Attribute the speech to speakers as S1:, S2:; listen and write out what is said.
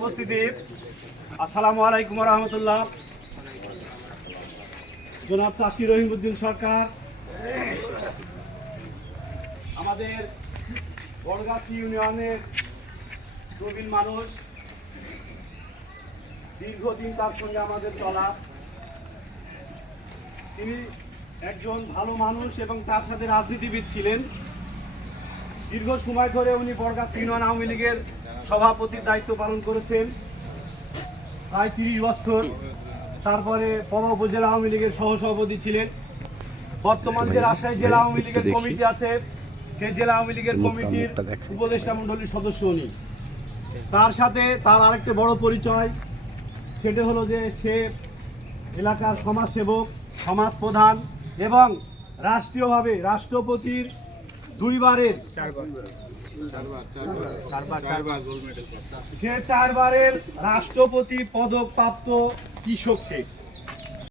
S1: উপস্থিতি। আসসালামু আলাইকুম রহমতুল্লাহ। জনাব চাষি রহিমউদ্দিন সরকার। আমাদের বড়গাছি ইউনিয়নের প্রবীণ মানুষ। দীর্ঘদিন তার সঙ্গে আমাদের চলা। তিনি একজন ভালো মানুষ এবং তার সাথে রাজনীতিবিদ ছিলেন। দীর্ঘ সময় ধরে উনি বরগাছ ইউনিয়ন আওয়ামী লীগের সভাপতির দায়িত্ব পালন করেছেন। প্রায় তিরিশ বছর তারপরে পর উপজেলা আওয়ামী লীগের সহসভাপতি ছিলেন। বর্তমান যে রাজশাহী জেলা আওয়ামী লীগের কমিটি আছে সে জেলা আওয়ামী লীগের কমিটির উপদেষ্টা মন্ডলীর সদস্য উনি। তার সাথে তার আরেকটা বড় পরিচয় সেটা হলো যে সে এলাকার সমাজসেবক সমাজ প্রধান এবং রাষ্ট্রীয়ভাবে রাষ্ট্রপতির দুইবারের সে চারবারের রাষ্ট্রপতি পদক প্রাপ্ত কৃষক সে।